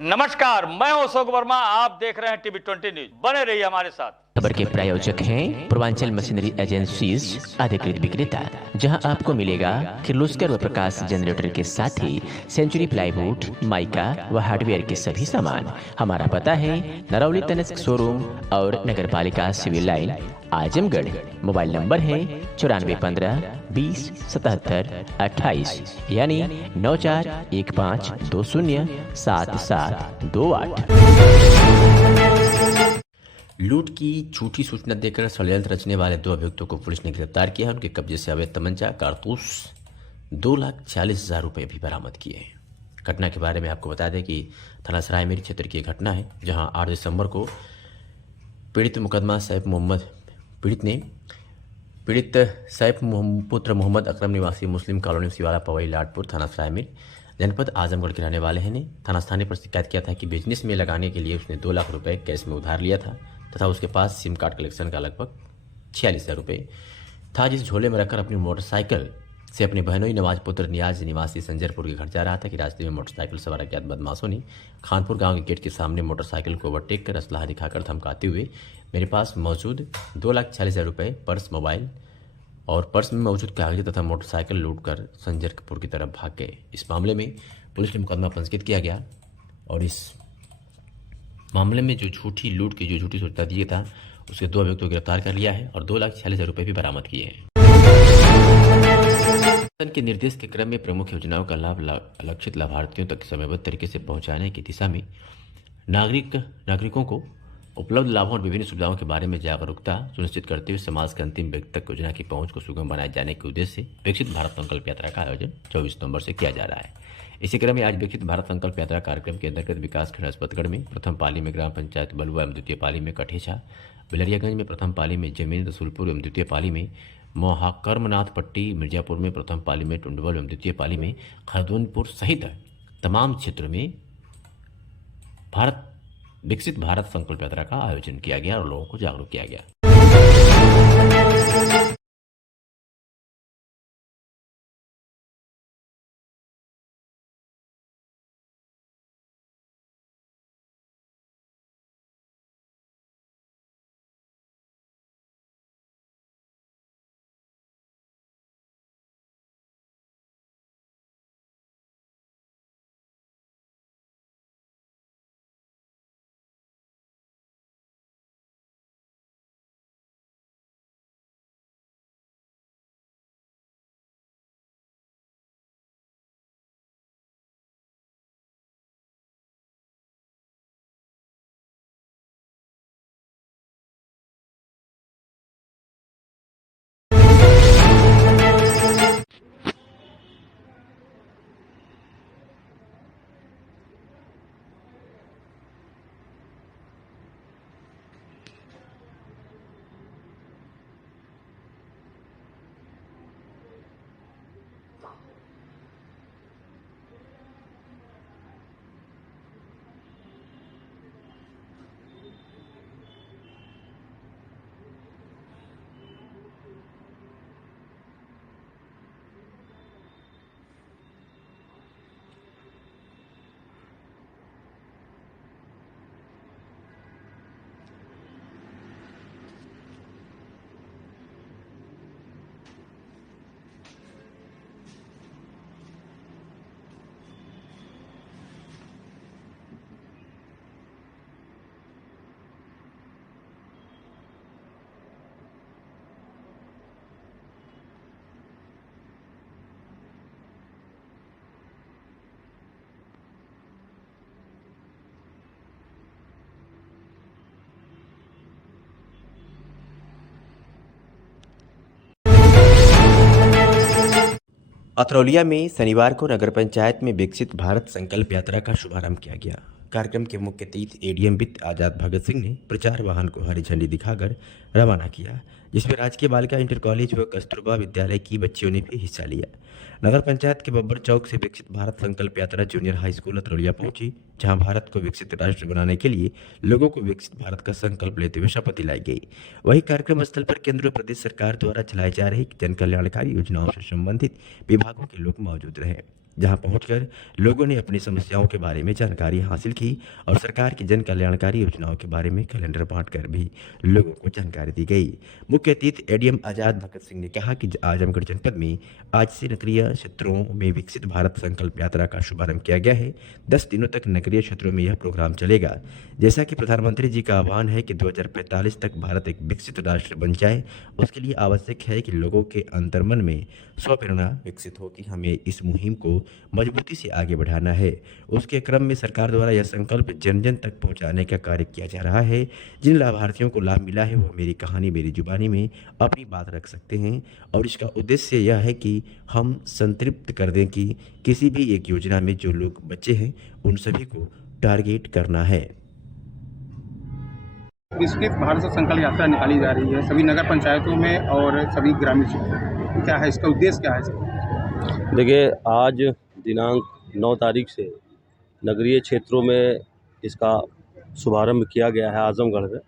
नमस्कार, मैं हूं अशोक वर्मा। आप देख रहे हैं टीवी 20 न्यूज। बने रहिए हमारे साथ। खबर के प्रायोजक हैं पूर्वांचल मशीनरी एजेंसीज अधिकृत विक्रेता, जहां आपको मिलेगा किर्लोस्कर व प्रकाश जनरेटर के साथ ही सेंचुरी प्लाईवुड, माइका व हार्डवेयर के सभी सामान। हमारा पता है नरौली तनिष्क शोरूम और नगर पालिका civil line, Azamgarh. Mobile number है 9415 20 77 28, यानी 9415207728। लूट की झूठी सूचना देकर षड्यंत्र रचने वाले 2 अभियुक्तों को पुलिस ने गिरफ्तार किया है। उनके कब्जे से अवैध तमंचा, कारतूस, 2,40,000 रुपये भी बरामद किए हैं। घटना के बारे में आपको बता दें कि थाना सरायमेरी क्षेत्र की घटना है, जहां 8 दिसंबर को पीड़ित सैफ पुत्र मोहम्मद अकरम निवासी मुस्लिम कॉलोनी सिवाला पवई लाडपुर थाना सरायमेर जनपद आजमगढ़ के रहने वाले हैं ने थाना स्थानीय पर शिकायत किया था कि बिजनेस में लगाने के लिए उसने 2 लाख रुपए कैश में उधार लिया था तथा उसके पास सिम कार्ड कलेक्शन का लगभग 46,000 रुपये था, जिस झोले में रखकर अपनी मोटरसाइकिल से अपने बहनोई नवाज पुत्र नियाज निवासी संजरपुर के घर जा रहा था कि रास्ते में मोटरसाइकिल सवार अज्ञात बदमाशों ने खानपुर गांव के गेट के सामने मोटरसाइकिल को ओवरटेक कर असलाहा दिखाकर धमकाते हुए मेरे पास मौजूद 2,40,000 रुपये, पर्स, मोबाइल और पर्स में मौजूद कागज तथा मोटरसाइकिल लूट कर संजरपुर की तरफ भाग गए। इस मामले में पुलिस ने मुकदमा पंजीकृत किया गया और इस मामले में जो झूठी सूचना दी था उसके 2 अभियुक्तों को गिरफ्तार कर लिया है और 2,40,000 रुपये भी बरामद किए हैं। शासन के निर्देश के क्रम में प्रमुख योजनाओं का लाभ लक्षित लाभार्थियों तक समयबद्ध तरीके से पहुंचाने की दिशा में नागरिकों को उपलब्ध लाभों और विभिन्न सुविधाओं के बारे में जागरूकता सुनिश्चित करते हुए समाज के अंतिम व्यक्ति तक योजना की पहुंच को सुगम बनाए जाने के उद्देश्य से विकसित भारत संकल्प यात्रा का आयोजन 24 नवंबर से किया जा रहा है। इसी क्रम में आज विकसित भारत संकल्प यात्रा कार्यक्रम के अंतर्गत विकासखंड अस्पतगढ़ में प्रथम पाली में ग्राम पंचायत बलुआ एवं द्वितीय पाली में कठेछा, बिलरियागंज में प्रथम पाली में जमीन, रसूलपुर एवं द्वितीय पाली में मोहाकर्मनाथ पट्टी, मिर्जापुर में प्रथम पाली में टुंडवल एवं द्वितीय पाली में खरदोनपुर सहित तमाम क्षेत्र में विकसित भारत संकल्प यात्रा का आयोजन किया गया और लोगों को जागरूक किया गया। अतरौलिया में शनिवार को नगर पंचायत में विकसित भारत संकल्प यात्रा का शुभारंभ किया गया। कार्यक्रम के मुख्य अतिथि एडीएम वित्त आजाद भगत सिंह ने प्रचार वाहन को हरी झंडी दिखाकर रवाना किया, जिसमें राजकीय बालिका इंटर कॉलेज व कस्तूरबा विद्यालय की बच्चियों ने भी हिस्सा लिया। नगर पंचायत के बब्बर चौक से विकसित भारत संकल्प यात्रा जूनियर हाई स्कूल अतरौलिया पहुंची, जहां भारत को विकसित राष्ट्र बनाने के लिए लोगों को विकसित भारत का संकल्प लेते हुए शपथ दिलाई गई। वहीं कार्यक्रम स्थल पर केंद्र व प्रदेश सरकार द्वारा चलाई जा रही जन कल्याणकारी योजनाओं से संबंधित विभागों के लोग मौजूद रहे। जहां पहुंचकर लोगों ने अपनी समस्याओं के बारे में जानकारी हासिल की और सरकार की जन कल्याणकारी योजनाओं के बारे में कैलेंडर बांटकर भी लोगों को जानकारी दी गई। मुख्य अतिथि एडीएम आजाद भगत सिंह ने कहा कि आजमगढ़ जनपद में आज से नगरीय क्षेत्रों में विकसित भारत संकल्प यात्रा का शुभारंभ किया गया है। 10 दिनों तक नगरीय क्षेत्रों में यह प्रोग्राम चलेगा। जैसा कि प्रधानमंत्री जी का आह्वान है कि 2045 तक भारत एक विकसित राष्ट्र बन जाए, उसके लिए आवश्यक है कि लोगों के अंतर्मन में स्वप्रेरणा विकसित हो कि हमें इस मुहिम को मजबूती से आगे बढ़ाना है। उसके क्रम में सरकार द्वारा यह संकल्प जन जन तक पहुंचाने का कार्य किया जा रहा है। जिन लाभार्थियों को लाभ मिला है वो मेरी कहानी मेरी जुबानी में अपनी बात रख सकते हैं और इसका उद्देश्य यह है कि हम संतृप्त कर दें कि किसी भी एक योजना में जो लोग बचे हैं उन सभी को टारगेट करना है। विकसित भारत संकल्प यात्रा निकाली जा रही है सभी नगर पंचायतों में और सभी ग्रामीण क्षेत्रों में। क्या है इसका उद्देश्य, क्या है? देखिए, आज दिनांक 9 तारीख से नगरीय क्षेत्रों में इसका शुभारंभ किया गया है आजमगढ़ में,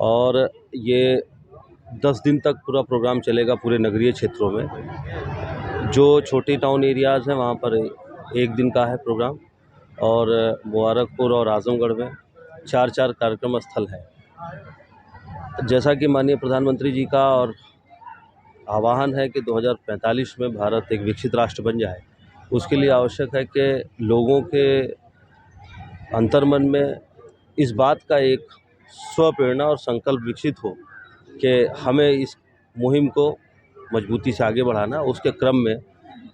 और ये 10 दिन तक पूरा प्रोग्राम चलेगा पूरे नगरीय क्षेत्रों में। जो छोटे टाउन एरियाज़ हैं वहाँ पर 1 दिन का है प्रोग्राम, और मुबारकपुर और आजमगढ़ में 4-4 कार्यक्रम स्थल है। जैसा कि माननीय प्रधानमंत्री जी का और आह्वान है कि 2045 में भारत एक विकसित राष्ट्र बन जाए, उसके लिए आवश्यक है कि लोगों के अंतर्मन में इस बात का एक स्वप्रेरणा और संकल्प विकसित हो कि हमें इस मुहिम को मजबूती से आगे बढ़ाना। उसके क्रम में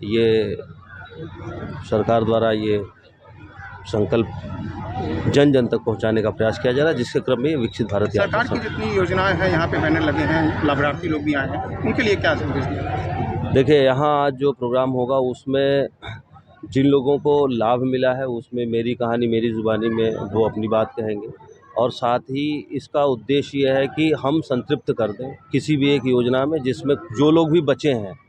ये सरकार द्वारा ये संकल्प जन जन तक पहुंचाने का प्रयास किया जा रहा है, जिसके क्रम में विकसित भारत यात्रा। सरकार की जितनी योजनाएं हैं यहाँ पे बैनर लगे हैं, लाभार्थी लोग भी आए हैं, उनके लिए क्या संदेश दिया? देखिए, यहाँ आज जो प्रोग्राम होगा उसमें जिन लोगों को लाभ मिला है उसमें मेरी कहानी मेरी ज़ुबानी में वो अपनी बात कहेंगे, और साथ ही इसका उद्देश्य ये है कि हम संतृप्त कर दें किसी भी एक योजना में जिसमें जो लोग भी बचे हैं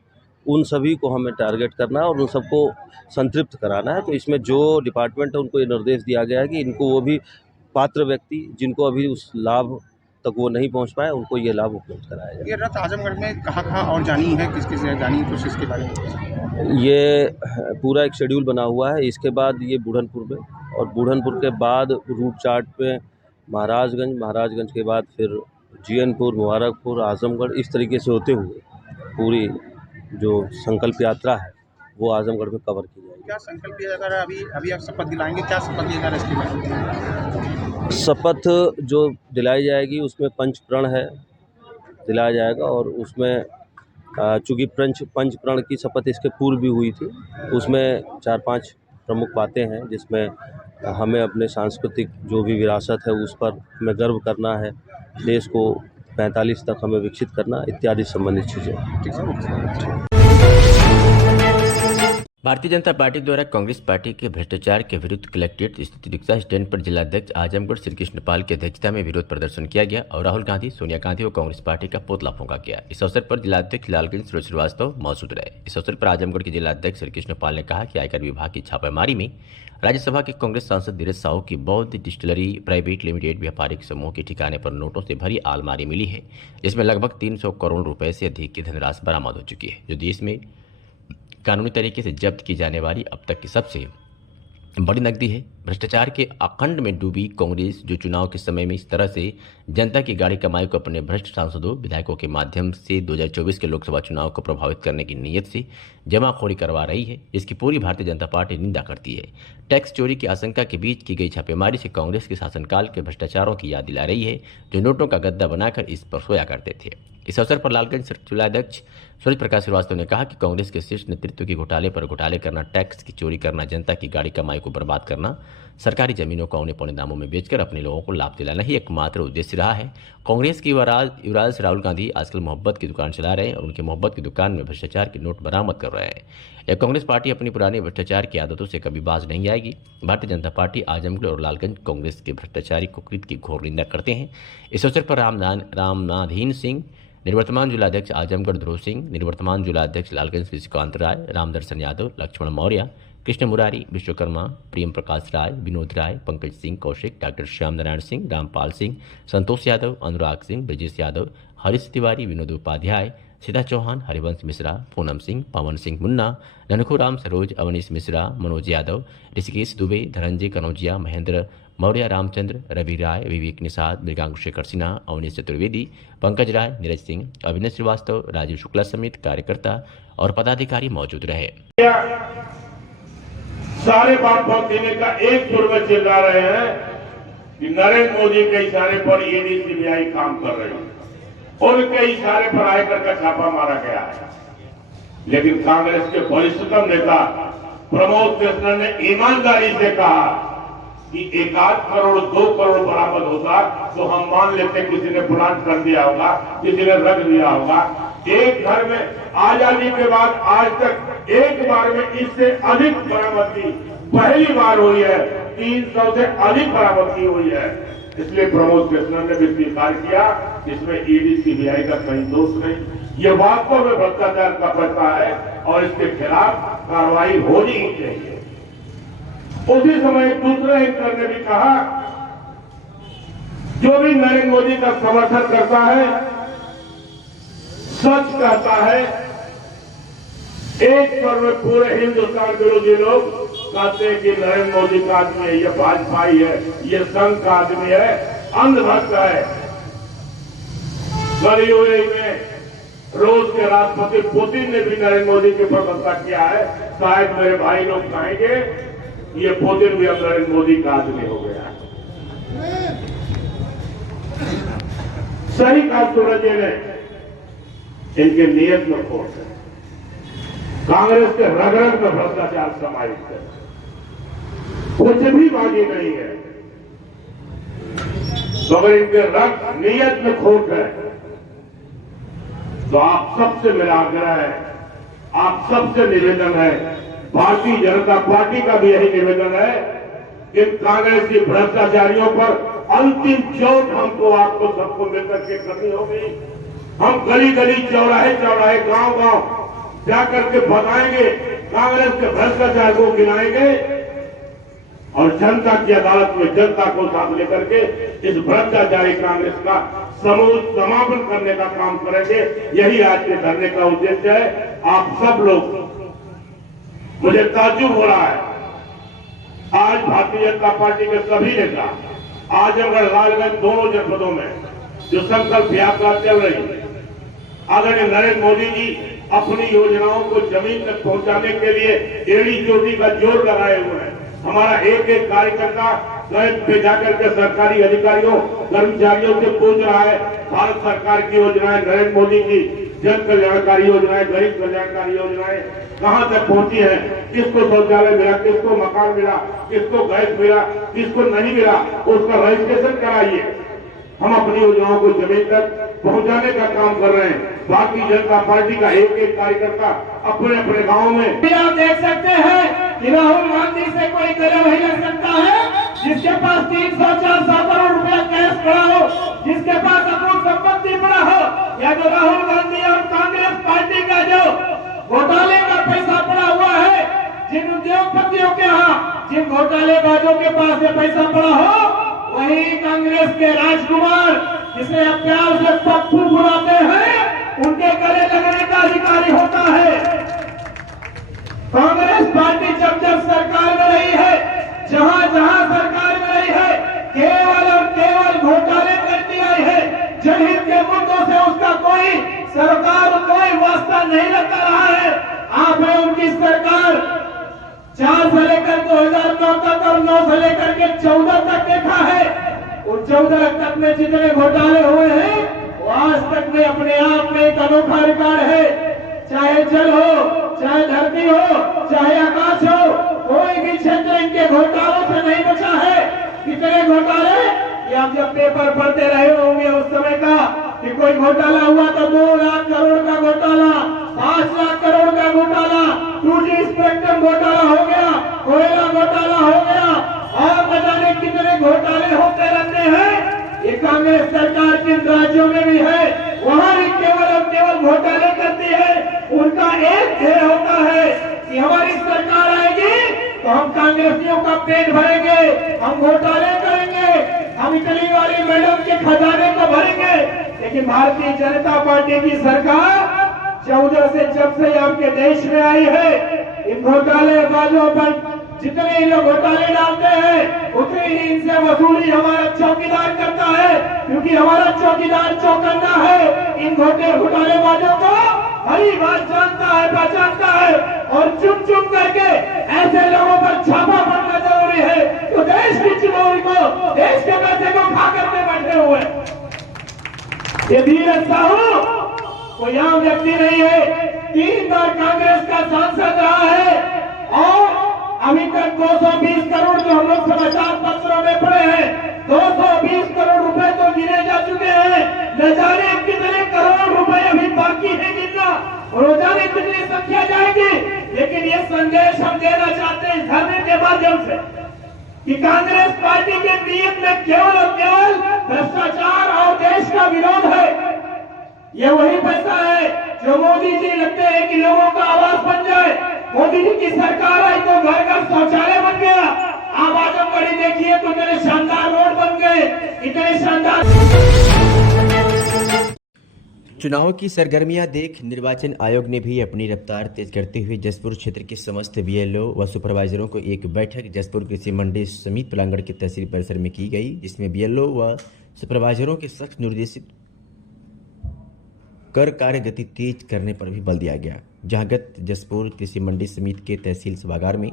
उन सभी को हमें टारगेट करना है और उन सबको संतृप्त कराना है। तो इसमें जो डिपार्टमेंट है उनको ये निर्देश दिया गया है कि इनको वो भी पात्र व्यक्ति जिनको अभी उस लाभ तक वो नहीं पहुंच पाए उनको ये लाभ उपलब्ध कराया जाए। ये रथ आजमगढ़ में कहाँ और जानी है, किस किस जानी, कुछ इसके बारे में? ये पूरा एक शेड्यूल बना हुआ है। इसके बाद ये बुढ़नपुर में, और बुढ़नपुर के बाद रूट चार्ट पे महाराजगंज के बाद फिर जीएनपुर, मुबारकपुर, आजमगढ़, इस तरीके से होते हुए पूरी जो संकल्प यात्रा है वो आजमगढ़ में कवर की जाएगी। क्या संकल्प लिया जा रहा है? अभी आप शपथ दिलाएंगे, क्या शपथ लिया जा रहा है इसके बारे में? शपथ जो दिलाई जाएगी उसमें पंचप्रण है दिलाया जाएगा, और उसमें चूँकि पंचप्रण की शपथ इसके पूर्व भी हुई थी, उसमें 4-5 प्रमुख बातें हैं जिसमें हमें अपने सांस्कृतिक जो भी विरासत है उस पर हमें गर्व करना है, देश को 45 तक हमें विकसित करना, इत्यादि संबंधित चीज़ें। भारतीय जनता पार्टी द्वारा कांग्रेस पार्टी के भ्रष्टाचार के विरुद्ध कलेक्ट्रेट स्थित रिक्शा स्टैंड पर जिलाध्यक्ष आजमगढ़ श्री कृष्ण पाल की अध्यक्षता में विरोध प्रदर्शन किया गया और राहुल गांधी, सोनिया गांधी और कांग्रेस पार्टी का पुतला फूंका गया। इस अवसर पर जिलाध्यक्ष लालगंज सूरज श्रीवास्तव मौजूद रहे। इस अवसर पर आजमगढ़ के जिलाध्यक्ष श्री कृष्ण पाल ने कहा कि आयकर विभाग की छापेमारी में राज्यसभा के कांग्रेस सांसद धीरज साहू की बौद्ध डिस्टिलरी प्राइवेट लिमिटेड व्यापारिक समूह के ठिकाने पर नोटों से भरी आलमारी मिली है, जिसमें लगभग 300 करोड़ रुपए से अधिक की धनराशि बरामद हो चुकी है, जो देश में कानूनी तरीके से जब्त की जाने वाली अब तक की सबसे बड़ी नकदी है। भ्रष्टाचार के अखंड में डूबी कांग्रेस, जो चुनाव के समय में इस तरह से जनता की गाड़ी कमाई को अपने भ्रष्ट सांसदों, विधायकों के माध्यम से 2024 के लोकसभा चुनाव को प्रभावित करने की नीयत से जमाखोरी करवा रही है, जिसकी पूरी भारतीय जनता पार्टी निंदा करती है। टैक्स चोरी की आशंका के बीच की गई छापेमारी से कांग्रेस के शासनकाल के भ्रष्टाचारों की याद दिला रही है, जो नोटों का गद्दा बनाकर इस पर सोया करते थे। इस अवसर पर लालगंज जिलाध्यक्ष सूरज प्रकाश श्रीवास्तव ने कहा कि कांग्रेस के शीर्ष नेतृत्व की घोटाले पर घोटाले करना, टैक्स की चोरी करना, जनता की गाड़ी कमाई को बर्बाद करना, सरकारी जमीनों को औने पौने दामों में बेचकर अपने लोगों को लाभ दिलाना ही एकमात्र उद्देश्य रहा है। कांग्रेस के युवराज राहुल गांधी आजकल मोहब्बत की दुकान चला रहे हैं और उनके मोहब्बत की दुकान में भ्रष्टाचार के नोट बरामद कर रहे हैं। यह कांग्रेस पार्टी अपनी पुरानी भ्रष्टाचार की आदतों से कभी बाज नहीं आएगी। भारतीय जनता पार्टी आजमगढ़ और लालगंज कांग्रेस के भ्रष्टाचारी कुकृत्य की घोर निंदा करते हैं। इस अवसर पर रामनाधीन सिंह, निवर्तमान जिलाध्यक्ष आजमगढ़ ध्रुव सिंह, निवर्तमान जिलाध्यक्ष लालगंज श्रीकांत राय, रामदर्शन यादव, लक्ष्मण मौर्य, कृष्ण मुरारी, विश्वकर्मा, प्रेम प्रकाश राय, विनोद राय, पंकज सिंह कौशिक, डॉक्टर श्याम नारायण सिंह, रामपाल सिंह, संतोष यादव, अनुराग सिंह, ब्रजेश यादव, हरीश तिवारी, विनोद उपाध्याय, सीता चौहान, हरिवंश मिश्रा, पूनम सिंह, पवन सिंह मुन्ना, ननखूराम सरोज, अवनीश मिश्रा, मनोज यादव, ऋषिकेश दुबे, धनंजय कनौजिया, महेंद्र मौर्य, रामचंद्र, रवि राय, विवेक निषाद, मृगांक शेखर सिन्हा, अवनीश चतुर्वेदी, पंकज राय, नीरज सिंह, अभिनय श्रीवास्तव, राजीव शुक्ला समेत कार्यकर्ता और पदाधिकारी मौजूद रहे। सारे बात बात देने का एक सुर में चिल्ला रहे हैं कि नरेंद्र मोदी के इशारे पर ईडी सीबीआई काम कर रही है, उनके इशारे पर आयकर का छापा मारा गया है। लेकिन कांग्रेस के वरिष्ठतम नेता प्रमोद कृष्णन ने ईमानदारी से कहा कि 1-8 करोड़ 2 करोड़ बराबर होता तो हम मान लेते किसी ने प्लांट कर दिया होगा, किसी ने रख दिया होगा। एक घर में आजादी के बाद आज तक एक बार में इससे अधिक बरामदगी पहली बार हुई है, 300 से अधिक बरामदगी हुई है। इसलिए प्रमोद कृष्णन ने भी स्वीकार किया इसमें ईडी सीबीआई का कहीं दोष नहीं, ये वास्तव में भ्रष्टाचार का पैसा है और इसके खिलाफ कार्रवाई होनी ही चाहिए। उसी समय दूसरे एंकर ने भी कहा जो भी नरेंद्र मोदी का समर्थन करता है, सच कहता है, एक स्वर में पूरे हिंदुस्तान विरोधी लोग कहते हैं कि नरेंद्र मोदी का आदमी है, ये भाजपाई है, ये संघ का आदमी है, अंधभक्त है। कल यूएई में रूस के राष्ट्रपति पुतिन ने भी नरेंद्र मोदी की प्रशंसा किया है। शायद मेरे भाई लोग कहेंगे ये पुतिन भी अब नरेंद्र मोदी का आदमी हो गया है। सही कहा सूरज जी ने, इनके नियत में खोट है, कांग्रेस के रग रग में भ्रष्टाचार समाहित है, कुछ भी बाकी नहीं है। तो अगर इनके रग नियत में खोट है तो आप सबसे मेरा आग्रह है, आप सबसे निवेदन है, भारतीय जनता पार्टी का भी यही निवेदन है कि कांग्रेस की भ्रष्टाचारियों पर अंतिम चोट हमको आपको सबको मिलकर के करनी होगी। हम गली गली चौराहे चौराहे गांव गांव जाकर के बताएंगे, कांग्रेस के भ्रष्टाचार को गिनाएंगे और जनता की अदालत में जनता को साथ लेकर के इस भ्रष्टाचारी कांग्रेस का समूल समापन करने का काम करेंगे। यही आज के धरने का उद्देश्य है। आप सब लोग, मुझे ताज्जुब हो रहा है, आज भारतीय जनता पार्टी के सभी नेता आजमगढ़ लालगंज दोनों जनपदों में जो संकल्प यात्रा चल रही है, आदरणीय नरेंद्र मोदी जी अपनी योजनाओं को जमीन तक पहुंचाने के लिए एड़ी चोटी का जोर लगाए हुए हैं। हमारा एक एक कार्यकर्ता स्वयं पे जाकर के सरकारी अधिकारियों कर्मचारियों से पूछ रहा है भारत सरकार की योजनाएं, नरेंद्र मोदी की जन कल्याणकारी योजनाएं, गरीब कल्याणकारी योजनाएं कहां तक पहुंची है, किसको शौचालय मिला, किसको मकान मिला, किसको गैस मिला, किसको नहीं मिला, उसका रजिस्ट्रेशन कराइए। हम अपनी योजनाओं को जमीन तक पहुंचाने का काम कर रहे हैं। भारतीय जनता पार्टी का एक एक कार्यकर्ता अपने अपने गांव में आप देख सकते हैं कि राहुल गांधी से कोई गले नहीं लग सकता है, जिसके पास 300-400 करोड़ रुपया कैश पड़ा हो, जिसके पास अपूर्ण संपत्ति पड़ा हो, या जो राहुल गांधी और कांग्रेस पार्टी का जो घोटाले का पैसा पड़ा हुआ है, जिन उद्योगपतियों के यहाँ, जिन घोटालेबाजों के पास ये पैसा पड़ा हो, वही कांग्रेस के राजकुमार जिसे अब प्यार से पप्पू बुलाते हैं, उनके गले लगने का अधिकारी होता है। कांग्रेस पार्टी जब जब सरकार में रही है, जहां जहां सरकार में रही है, केवल और केवल घोटाले करती आई है। जनहित के मुद्दों से उसका कोई सरकार कोई वास्ता नहीं लगा रहा है। आपने उनकी सरकार 4 से लेकर 2009 तक और 9 से लेकर के 14 तक देखा है। उन 14 तक में जितने घोटाले हुए हैं वो आज तक में अपने आप में एक अनोखा रिकॉर्ड है। चाहे जल हो, चाहे धरती हो, चाहे आकाश हो, कोई भी क्षेत्र इनके घोटालों से नहीं बचा है। कितने घोटाले ये आप जब पेपर पढ़ते रहे होंगे उस समय का कि कोई घोटाला हुआ तो 2 लाख करोड़ का घोटाला, 5 लाख करोड़ का घोटाला, 2G स्पेक्ट्रम घोटाला हो गया, कोयला घोटाला हो गया और न जाने कितने घोटाले होते रहते हैं। ये कांग्रेस सरकार जिन राज्यों में भी है वहां भी केवल और केवल घोटाले करती है। उनका एक ध्येय होता है कि हमारी सरकार आएगी तो हम कांग्रेसियों का पेट भरेंगे, हम घोटाले करेंगे, हम इटली वाली मैडम के खजाने को भरेंगे। लेकिन भारतीय जनता पार्टी की सरकार 14 से जब से आपके देश में आई है, इन घोटालेबाजों पर जितने ही लोग घोटाले डालते हैं उतनी ही इनसे वसूली हमारा चौकीदार करता है, क्योंकि हमारा चौकीदार चौकन्ना है। इन घोटालेबाजों को हरी बात जानता है, पहचानता है, और चुप चुप करके ऐसे लोगों पर छापा पड़ना जरूरी है तो देश की चुनौती को, देश के पैसे को खा करके बैठे हुए। ये धीरज साहू कोई आम व्यक्ति नहीं है, 3 बार कांग्रेस का सांसद रहा है और अभी तक 220 करोड़ जो हम लोग समाचार पत्रों में पढ़े हैं, 220 करोड़ रुपए तो गिने जा चुके हैं। न जाने कितने करोड़ रुपए अभी बाकी है गिनना, रोजाना कितनी संख्या जाएगी। लेकिन ये संदेश हम देना चाहते हैं इस धरने के माध्यम से कि कांग्रेस पार्टी के नीयत में केवल और केवल भ्रष्टाचार और देश का विरोध है। ये वही पैसा है जो मोदी जी लगते हैं कि लोगों का आवास बन जाए। मोदी जी की सरकार आई तो घर घर शौचालय बन गया। आप आजमगढ़ी देखिए तो इतने शानदार रोड बन गए, इतने शानदार। चुनाव की सरगर्मियां देख निर्वाचन आयोग ने भी अपनी रफ्तार तेज करते हुए जसपुर क्षेत्र के समस्त बीएलओ व सुपरवाइजरों को एक बैठक जसपुर कृषि मंडी समिति पलांगड़ के तहसील परिसर में की गई, जिसमें बीएलओ व सुपरवाइजरों के सख्त निर्देशित कर कार्य गति तेज करने पर भी बल दिया गया। जहां गत जसपुर कृषि मंडी समिति के तहसील सभागार में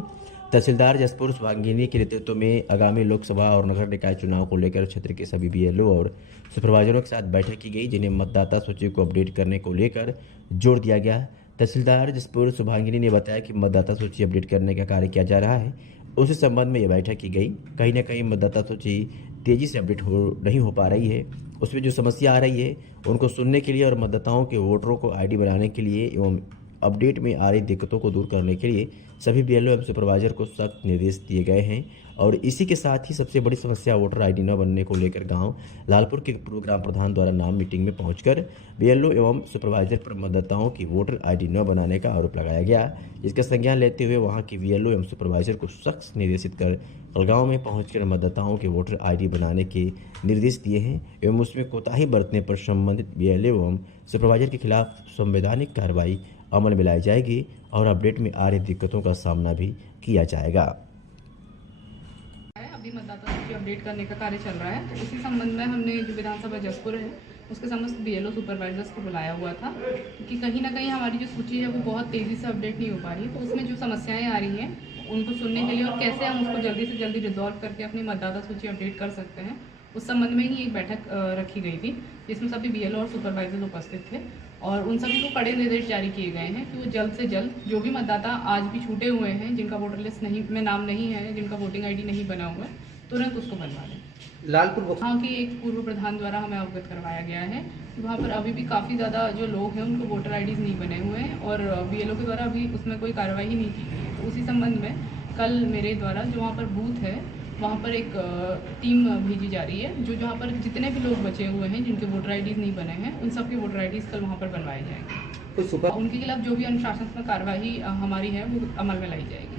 तहसीलदार जसपुर सुभांगिनी के नेतृत्व में आगामी लोकसभा और नगर निकाय चुनाव को लेकर क्षेत्र के सभी बीएलओ और सुपरवाइजरों के साथ बैठक की गई, जिन्हें मतदाता सूची को अपडेट करने को लेकर जोर दिया गया। तहसीलदार जसपुर सुभांगिनी ने बताया कि मतदाता सूची अपडेट करने का कार्य किया जा रहा है, उसी संबंध में यह बैठक की गई। कहीं ना कहीं मतदाता सूची तेजी से अपडेट नहीं हो पा रही है, उसमें जो समस्या आ रही है उनको सुनने के लिए और मतदाताओं के वोटरों को आईडी बनाने के लिए एवं अपडेट में आ रही दिक्कतों को दूर करने के लिए सभी बीएलओ एवं सुपरवाइजर को सख्त निर्देश दिए गए हैं। और इसी के साथ ही सबसे बड़ी समस्या वोटर आईडी न बनने को लेकर गांव लालपुर के पूर्व ग्राम प्रधान द्वारा नाम मीटिंग में पहुंचकर बीएलओ एवं सुपरवाइजर पर मतदाताओं की वोटर आईडी न बनाने का आरोप लगाया गया, जिसका संज्ञान लेते हुए वहां के बीएलओ एवं सुपरवाइजर को सख्त निर्देशित कर कलगांव में पहुंचकर मतदाताओं के वोटर आईडी बनाने के निर्देश दिए हैं एवं उसमें कोताही बरतने पर संबंधित बीएलओ एवं सुपरवाइजर के खिलाफ संवैधानिक कार्रवाई अमल में लाई जाएगी और अपडेट में आ रही दिक्कतों का सामना भी किया जाएगा। अभी मतदाता सूची अपडेट करने का कार्य चल रहा है, तो उसी संबंध में हमने जो विधानसभा जसपुर है उसके समस्त बीएलओ सुपरवाइजर्स को बुलाया हुआ था, क्योंकि कहीं ना कहीं हमारी जो सूची है वो बहुत तेज़ी से अपडेट नहीं हो पा रही है। तो उसमें जो समस्याएं आ रही हैं उनको सुनने के लिए और कैसे हम उसको जल्दी से जल्दी रिजॉल्व करके अपनी मतदाता सूची अपडेट कर सकते हैं, उस संबंध में ही एक बैठक रखी गई थी, जिसमें सभी बीएलओ और सुपरवाइजर उपस्थित थे और उन सभी को कड़े निर्देश जारी किए गए हैं कि वो जल्द से जल्द जो भी मतदाता आज भी छूटे हुए हैं, जिनका वोटर लिस्ट में नाम नहीं है, जिनका वोटिंग आईडी नहीं बना हुआ है, तुरंत उसको बनवा लें। लालपुर वहाँ की एक पूर्व प्रधान द्वारा हमें अवगत करवाया गया है कि वहाँ पर अभी भी काफ़ी ज़्यादा जो लोग हैं उनको वोटर आईडीज़ नहीं बने हुए हैं और बीएलओ के द्वारा अभी उसमें कोई कार्रवाई ही नहीं की गई है। तो उसी संबंध में कल मेरे द्वारा जो वहाँ पर बूथ है वहाँ पर एक टीम भेजी जा रही है, जो जहाँ पर जितने भी लोग बचे हुए हैं जिनके वोटर आईडीज़ नहीं बने हैं उन सबके वोटर आईडीज़ कल वहाँ पर बनवाए जाएंगे। उनके खिलाफ जो भी अनुशासनात्मक कार्रवाई हमारी है वो अमल में लाई जाएगी।